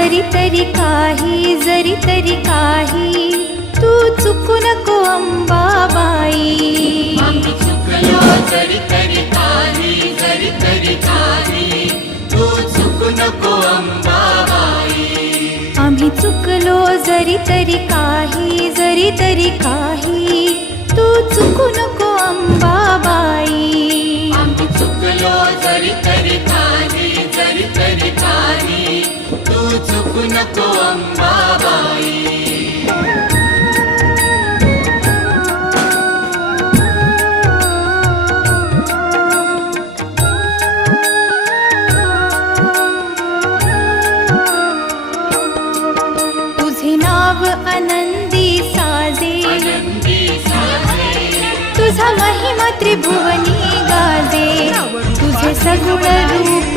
जरी तरी काही तू चुकू नको अंबाबाई. आम्ही चुकलो जरी तरी काही तू चुकू नको अंबाबाई. आम्ही चुकलो जरी तरी काही तू चुकू नको अंबाबाई. आम्ही चुकलो जरी तरी काही तू चुकू नको अंबाबाई. तुझे नाव आनंदी साजे, तुझा महिमा त्रिभुवनी गाजे. तुझे सगुण रूप